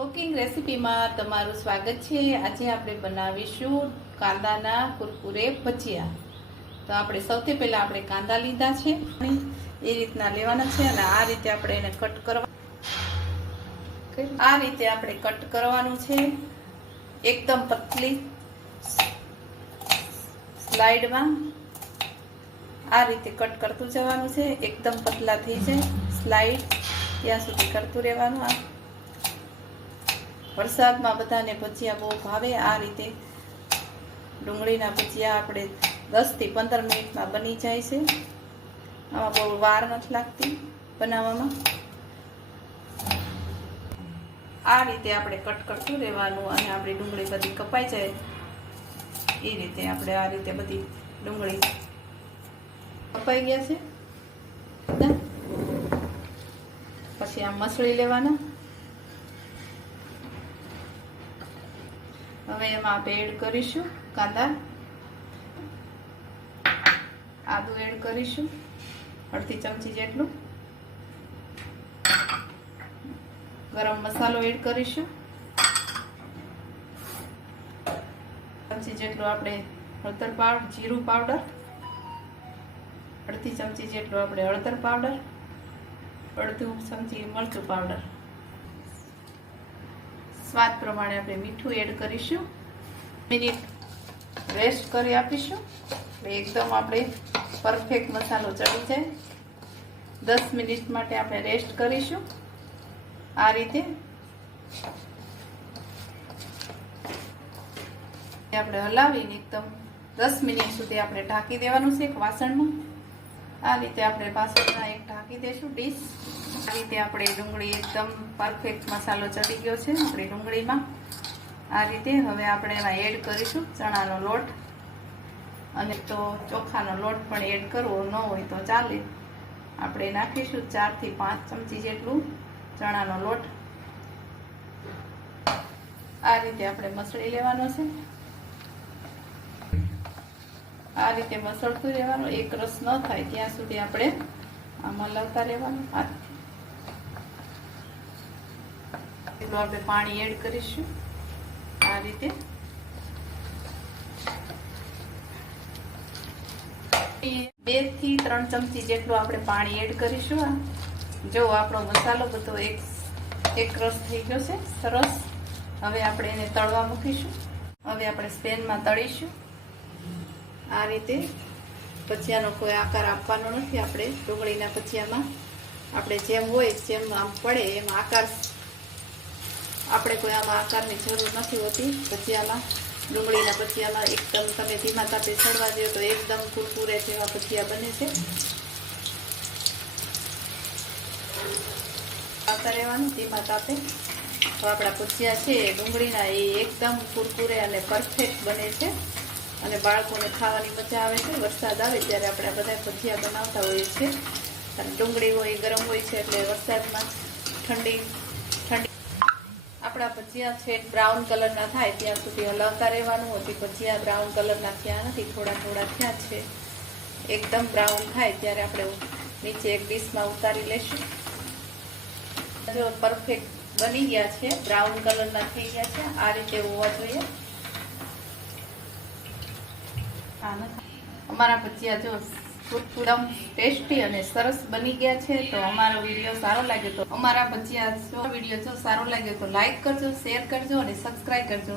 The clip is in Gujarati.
કુકિંગ રેસીપીમાં તમારું સ્વાગત છે। આજે આપણે બનાવીશું કાંદાના કુરકુરે ભજીયા। તો આપણે સૌથી પહેલા આપણે કાંદા લીધા છે, એ રીતના લેવાના છે અને આ રીતે આપણે એને કટ કરવા, આ રીતે આપણે કટ કરવાનું છે। એકદમ પતલી સ્લાઇડમાં આ રીતે કટ કરતું જવાનું છે। એકદમ પતલા થઈ જાય સ્લાઇડ ત્યાં સુધી કરતું રહેવાનું। આ વરસાદમાં બધાને ભજીયા બહુ ભાવે। આ રીતે ડુંગળીના ભજીયા આપણે 10 થી 15 મિનિટમાં બની જાય છે। આમાં બહુ વાર નથી લાગતી બનાવવામાં। આ રીતે આપણે કટ કરતું રહેવાનું અને આપણી ડુંગળી બધી કપાઈ જાય એ રીતે આપણે આ રીતે બધી ડુંગળી કપાઈ ગયા છે। પછી આમ મસળી લેવાના। હવે એમાં આપણે એડ કરીશું કાંદા, આદુ એડ કરીશું અડધી ચમચી જેટલું, ગરમ મસાલો એડ કરીશું ચમચી જેટલું, આપણે હળદર પાવડર, જીરું પાવડર અડધી ચમચી જેટલું, આપણે હળદર પાવડર, અડધું ચમચી મરચું પાવડર, સ્વાદ પ્રમાણે આપણે મીઠું એડ કરીશું। મિનિટ રેસ્ટ કરી આપીશું એટલે એકદમ આપણે પરફેક્ટ મસાલો ચડી જાય। 10 મિનિટ માટે આપણે રેસ્ટ કરીશું આ રીતે। આપણે હલાવીને એકદમ 10 મિનિટ સુધી આપણે ઢાંકી દેવાનું છે એક વાસણમાં। આ રીતે આપણે વાસણમાં એક ઢાંકી દઈશું ડીશ। આ રીતે આપણે ડુંગળી એકદમ પરફેક્ટ મસાલો ચડી ગયો છે આપણી ડુંગળીમાં। આ રીતે હવે આપણે એમાં એડ કરીશું ચણાનો લોટ, અને તો ચોખાનો લોટ પણ એડ કરવો ન હોય તો ચાલે। આપણે નાખીશું 4 થી 5 ચમચી જેટલું ચણાનો લોટ। આ રીતે આપણે મસળી લેવાનો છે। આ રીતે મસળતું રહેવાનું, એક રસ ન થાય ત્યાં સુધી આપણે આમાં હલાવતા રહેવાનું હાથથી। એટલું આપણે પાણી એડ કરીશું આ રીતે। 2 થી 3 ચમચી જેટલું આપણે પાણી એડ કરીશું। જો આપણો મસાલો બધો એક રસ થઈ ગયો છે સરસ। હવે આપણે એને તળવા મૂકીશું। હવે આપણે સ્પેનમાં તળીશું આ રીતે। ભજીયાનો કોઈ આકાર આપવાનો નથી આપણે ડુંગળીના ભજીયામાં। આપણે જેમ હોય જેમ આમ પડે એમ આકાર, આપણે કોઈ આમાં આકારની જરૂર નથી હોતી ભજીયામાં। ડુંગળીના ભજીયામાં એકદમ તમે ધીમા તાપે ચડવા દો તો એકદમ કુરકુરે જેવા ભજીયા બને છે। આવતા રહેવાનું ધીમા તાપે તો આપણા ભજીયા છે ડુંગળીના એ એકદમ કુરકુરે અને પરફેક્ટ બને છે અને બાળકોને ખાવાની મજા આવે છે। વરસાદ આવે ત્યારે આપણે બધા ભજીયા બનાવતા હોઈએ છીએ અને ડુંગળી હોય ગરમ હોય છે એટલે વરસાદમાં ઠંડી આપણા ભજીયા છે બ્રાઉન કલરના થાય ત્યાં સુધી હલાવતા રહેવાનું। હજી ભજીયા બ્રાઉન કલરના થયા નથી, થોડા થોડા થયા છે। એકદમ બ્રાઉન થાય ત્યારે આપણે નીચે એક ડીશમાં ઉતારી લઈશું। જો પરફેક્ટ બની ગયા છે, બ્રાઉન કલરના થઈ ગયા છે, આ રીતે હોવા જોઈએ। અમારા ભજીયા જો એકદમ ટેસ્ટી અને સરસ બની ગયા છે। તો અમારો વિડીયો સારો લાગ્યો તો અમારા ભજીયા વિડીયો જો સારો લાગ્યો તો લાઈક કરજો, શેર કરજો અને સબસ્ક્રાઈબ કરજો।